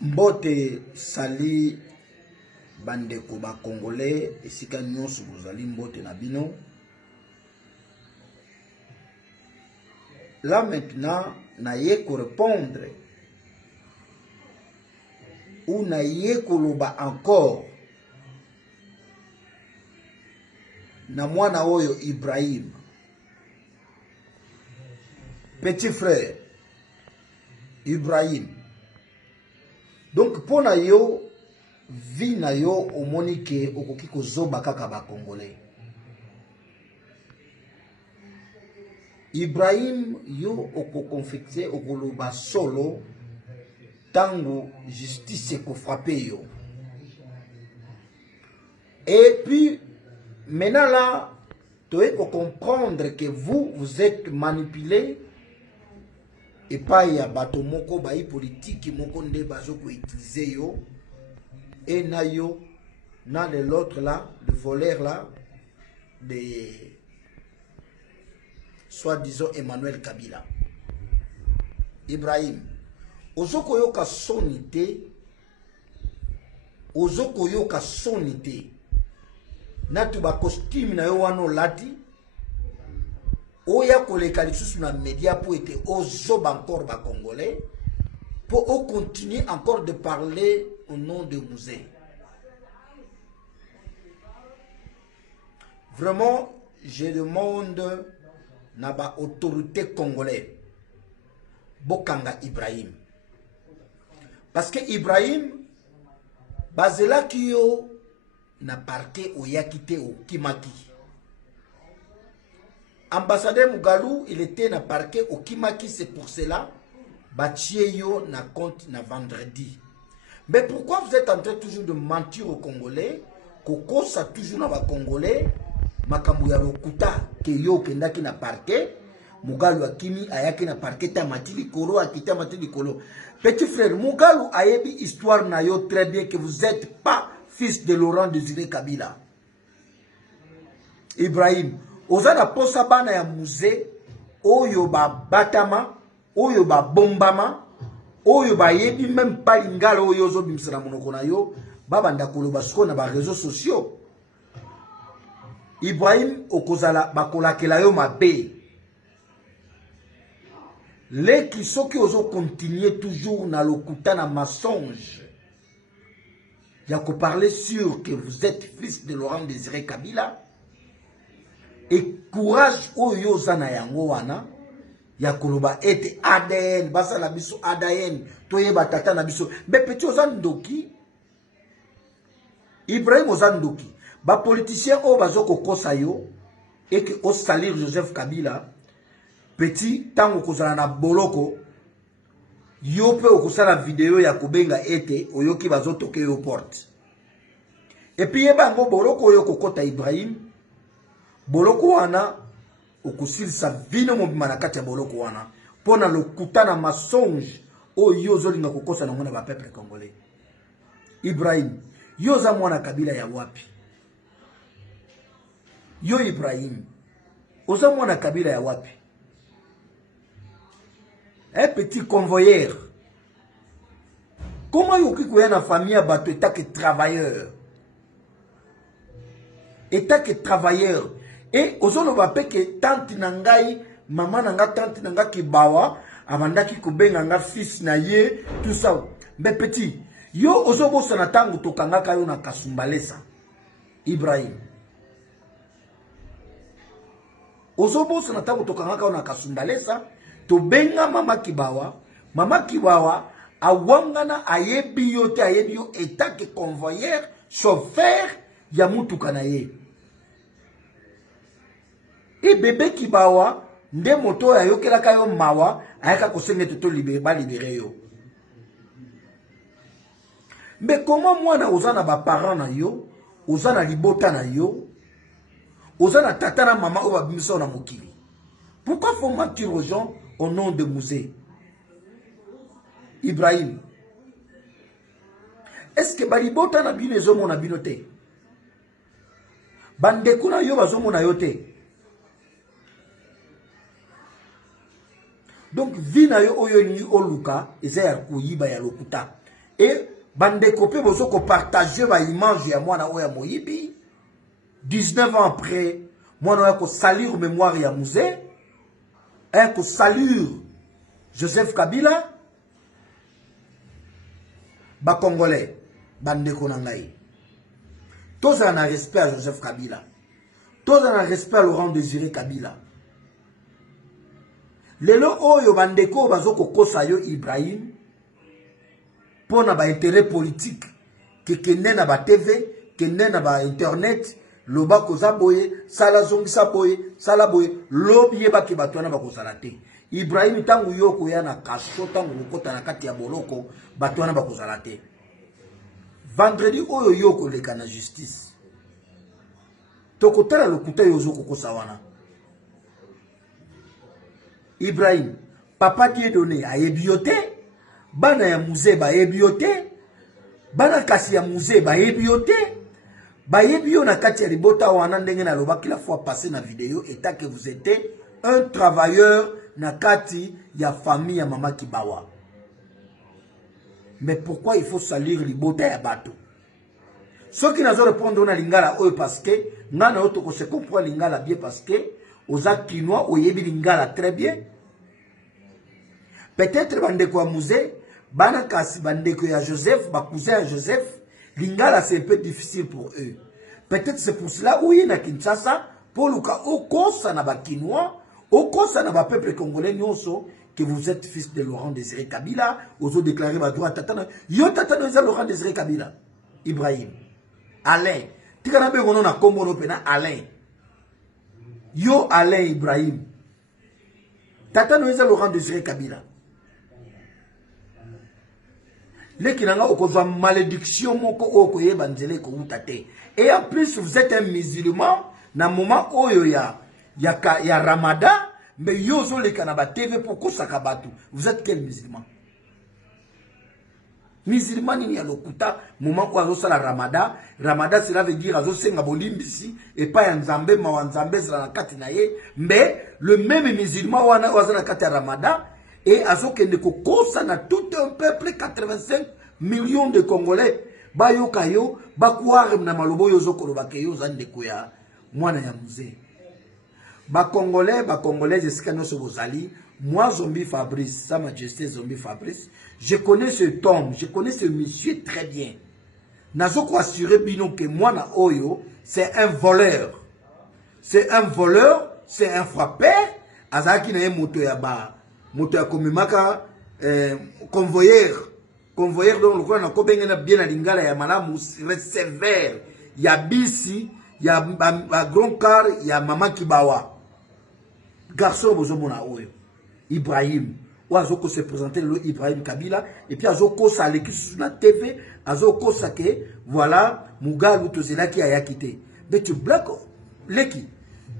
Mbote sali bandeko ba congolais esika nyonso bozali mbote na bino. Là maintenant naye ko répondre ou naye ko loba encore na mwana oyo Ibrahim, petit frère Ibrahim. Donc pour na yo vi na yo omoni ke okoki kozoba kaka ba congolais. Ibrahim yo oko confecté okoloba solo tango justice ko frappé yo. Et puis maintenant là tu dois comprendre que vous êtes manipulé. Et pas ya bato moko bayi politique moko nde bazo ko utiliser yo et na yo na de l'autre là, le voleur là de soi-disant Emmanuel Kabila. Ibrahim ozoko yoka sonité, ozoko yoka sonité na tu ba costume na yo wano lati oya koleka lisusu na média pour être ozoba encore ba congolais pour continuer encore de parler au nom de Musée. Vraiment je demande na ba autorité congolais bokanga Ibrahim, parce que Ibrahim bazela kiyo na parquet oyakite o kimaki. Ambassadeur Mugalou, il était na parquet au Kimaki, c'est pour cela Bachieyo na compte na vendredi. Mais pourquoi vous êtes en train toujours de mentir aux Congolais? Koko ça toujours na ba Congolais, makambu ya lokuta ke yo kendaki na parquet, Mugalou akimi ayaki na parquet ta matili kolo akita matili kolo. Petit frère, Mugalou ayebi histoire na yo très bien que vous êtes pas fils de Laurent Désiré Kabila. Ibrahim ozana posa bana ya Musée oyo ba batama oyo ba bombama oyo ba yebi même pas lingala oyo zo bimsana monoko na yo baba ndakolo basiko na ba réseaux sociaux. Ibrahim okozala bakolakela yo mabe les qui sont qui ozo continuer toujours na lokuta na mensonge ya ko parler sur que vous êtes fils de Laurent Désiré Kabila. Et courage oyo zana yango wana ya koloba ete ADN basa la biso ADN toyeba tata na biso be petit ozandoki Ibrahim ozandoki ba politicien o bazoko kosa yo et que o salir Joseph Kabila petit tango kozala na boloko yo pe okosala vidéo ya kobenga ete oyoki bazotoke yo porte et puis yeba ngo boloko yo kokota Ibrahim boloko wana okusilisa vino mobima na kati ya boloko wana pona lokuta na mensonge oyo zolinga kokosa na mwana ba peuple congolais. Ibrahim yo za mwana Kabila ya wapi? Yo Ibrahim oza mwana Kabila ya wapi? Un petit convoyeur. Comment yoki koya na famille ya bato état que travailleur? État que travailleur. Et ozolo bape ke tante nangai, maman nanga tante nanga kibawa, amandaki kubenga nga fils na ye, tout ça. Mais petit, yo ozobo sanatangu tokanga kayo na kasumbalesa. Ibrahim. Ozobo sanatangu tokanga kayo na kasumbalesa, to benga mama kibawa, awangana ayebi yote ayebi yo état que convoyeur, chauffeur, ya mutuka na ye. Et bébé kibawa nde moto ya yokelaka yo mawa ayaka kosenge toto libéré yo. Mais comment mwana ozana ba parents na yo, ozana libota na yo, ozana tata na mama o babimisa na mokili? Pourquoi faut mentir aux gens au nom de Musée? Ibrahim, est-ce que balibota na bino ezomo na bino te? Bandeko na yo bazomo na yo te? Donc vina yo oyo ni oluka eza ya kuyiba ya lokuta et bandeko pe bozo ko partager ba image ya mwana oya moyibi 19 ans après mwana oya ko salir mémoire ya musée ko salir Joseph Kabila ba congolais bandeko na ngai tous en respect à Joseph Kabila, tous en respect à Laurent Désiré Kabila. Lelo oyo bandeko bazoko kosa yo Ibrahim pona ba intérêt politique que kende na ba TV, kende na ba internet, loba koza boye, sala zongisa boye, sala boye, lobi yeba ke batwana ba kozala te. Ibrahim tangu yoko ya na kaso tangu lokota na kati ya boloko batwana ba kozala te. Vendredi oyo yoko leka na justice. Tokotala lokuta yozo kokosa wana. Ibrahim, papa Dieudonné a ebioté, bana ya musée ba ebioté, bana kasi ya musée ba ebioté, ba ebio na kati ya libota wana ndenge na lobaki la fois passée na vidéo état que vous étiez un travailleur na kati ya famille ya Mama Kibawa. Mais pourquoi il faut salir libota ya bato? Ceux qui n'ont répondre na lingala oyo parce que ngana oto ko se comprend lingala bien parce que oza kinois oyebi lingala très bien. Peut-être bandeko ya musée, bana kasi bandeko ya Joseph, ba cousin ya Joseph, lingala c'est un peu difficile pour eux. Peut-être c'est pour cela où il na Kinshasa pour luka okosa na ba kinois, okosa na ba peuple congolais nyonso que vous êtes fils de Laurent Désiré Kabila, ozo déclarer ba droit tatana. Yo tatana za Laurent Désiré Kabila. Ibrahim, Alain, tikana be gono na kombo no pena Alain. Yo Alain Ibrahim. Tatana za Laurent Désiré Kabila. Leki nanga okozwa malédiction moko oko yeba nzele ko utate. Et en plus vous êtes un musulman na moment oyo ya Ramadan mais yo zo leka na ba TV pour kosaka batu. Vous êtes quel musulman? Musulman ni ya lokuta moment ko azo sala Ramadan, Ramadan cela veut dire azo senga bolimbisi et pas ya nzambe ma wa nzambe zala na kati na ye, mais le même musulman wana wazana kati ya Ramadan et azokende kokosa na tout un peuple 85 millions de Congolais bayoka yo bakuare na malobo yo zokoloba ke yo zande koya mwana ya musée ba Congolais esika no sobozali moi Zombie Fabrice Sa Majesté Zombie Fabrice je connais cet homme, je connais ce monsieur très bien. Nazoko assurer bino que mwana oyo c'est un voleur. C'est un voleur, c'est un frappeur azaki na ye moto ya komemaka convoyeur donc le quoi na ko bengena bien na lingala ya malamu sévère ya bisi ya grand car ya Mama Kibawa garçon bozo mona oyo Ibrahim oazoko se présenter le Ibrahim Kabila et puis azoko sa leki sur la TV azoko sa ke voilà mugalu tozela ki ayakite mais tu black leki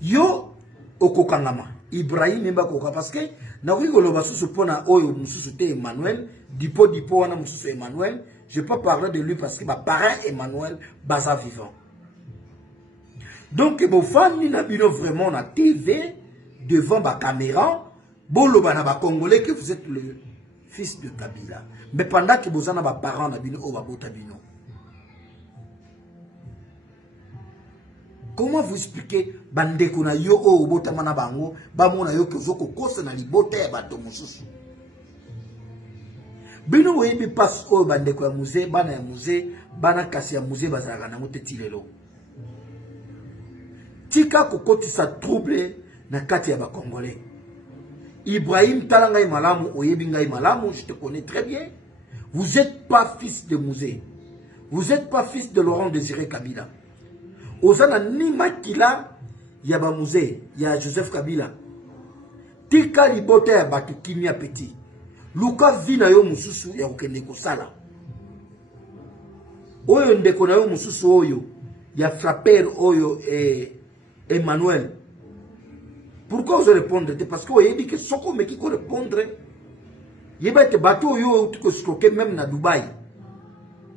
yo okokangama Ibrahim memba koka parce que na rigolo basusu pona oyo mususu te Emmanuel dipo wana mususu Emmanuel je peux parler de lui parce que ma parent Emmanuel baza vivant donc bo fami na bino vraiment na TV devant ba caméra bolo bana ba congolais que vous êtes le fils de Kabila mais pendant que vous en avez ba parents na bino o ba bota bino. Comment vous expliquez bandeko na yo o bota mana bango ba mona yo ke zoko kosa na libota ya bato mususu bino oyebi passe o bandeko ya musée bana ya musée bana kasi ya musée bazalaka nango te tilelo tika kokotisa trouble na kati ya ba congolais. Ibrahim talanga malamu oyebi ngai malamu je te connais très bien. Vous êtes pas fils de musée, vous êtes pas fils de Laurent Désiré Kabila. Ozana ni makila ya ba musée ya Joseph Kabila tika libota ya batu kimia petit luka vina yo mususu ya kokende kosala oyo ndeko na yo mususu oyo ya frapper oyo Emmanuel. Pourquoi vous répondez? Parce que vous avez dit que ce qu'on me dit qu'on répondre il va être bateau yo tu escroquer même na Dubaï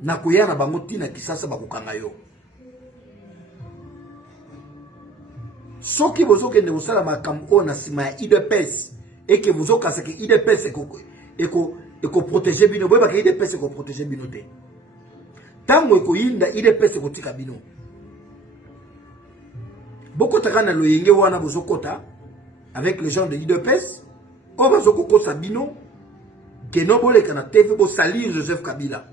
na koya na bango tina kisasa bakokanga yo soki bozo kende osala makambo na sima ya IDPS et que vous okasa que IDPS eko et qu'on protéger bino boye ba IDPS ko protéger bino te tango ko yinda IDPS ko tika bino beaucoup takana lo yenge wana bozokota avec les gens de IDPS o bazoko ko sabino que no bole kana TV bo salir Joseph Kabila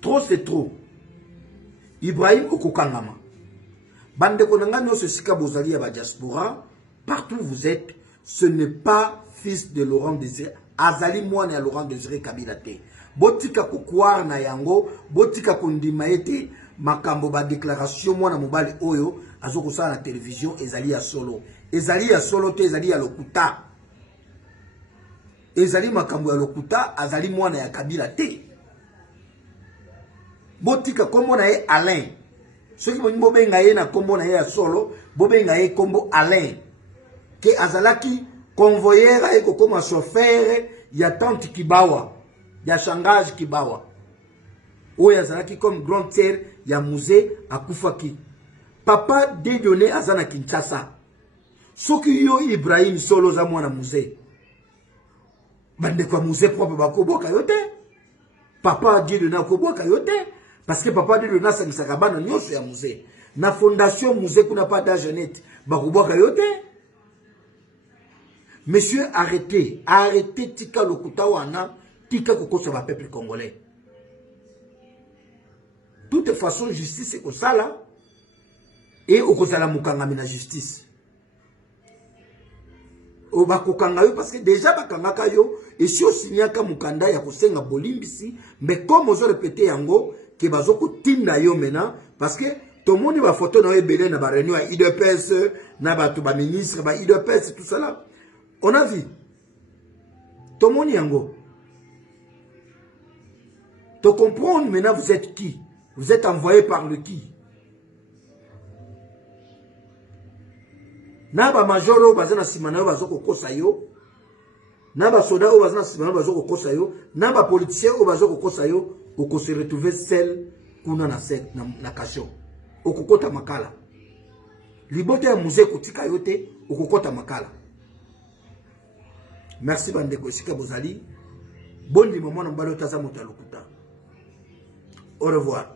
trop c'est trop Ibrahim Okokangama bande konanga no se sika bozali ya ba diaspora partout où vous êtes ce n'est pas fils de Laurent Désiré azali mwana ya Laurent Désiré Kabila te botika kokwar na yango botika kondima ete makambo ba déclaration mwana mobali oyo azoko sala na télévision ezali ya solo te ezali ya lokuta ezali makambo ya lokuta azali mwana ya Kabila te botika kombo na ye Alain soki bo benga ye na kombo na ye ya solo bo benga ye kombo Alain ke azalaki convoyeur eko koma chauffeur ya tante Kibawa ya shangazi Kibawa oyo azalaki comme grand terre ya musée akufaki papa Dieudonné azana Kinshasa soki yo Ibrahim solo za mwana musée bande kwa musée propre bakoboka yote papa Dieudonné akoboka yote parce que papa Dieudonné sangisaka bana nyonso ya musée na fondation musée kuna pas d'Agenette bakoboka yote. Monsieur, arrêtez tika lokuta wana, tika kokosa ba peuple congolais. De toute façon, justice est kosala et okosala mukangami na justice. O bakokanga yo parce que déjà bakangaka yo et si osinyaka mukanda ya kosenga bolimbisi, mais comme ozo répéter yango ke bazoko tinda yo maintenant parce que tout le monde va photo na ebele na ba réunion à IDPS na ba to ba ministre ba IDPS tout ça. On a vu. Tomoni yango. Te comprendre maintenant vous êtes qui? Vous êtes envoyé par le qui? Naba majoro bazana simana bazoko kosa yo. Naba soda o bazana simana bazoko kosa yo. Naba politicien o bazoko kosa yo. Oko se retrouver seul kuna na sek na kasho. Okokota makala. Libote ya musée kotika yote okokota makala. Merci bandeko esika bozali. Bon di moment na mbalo taza moto lokuta. Au revoir.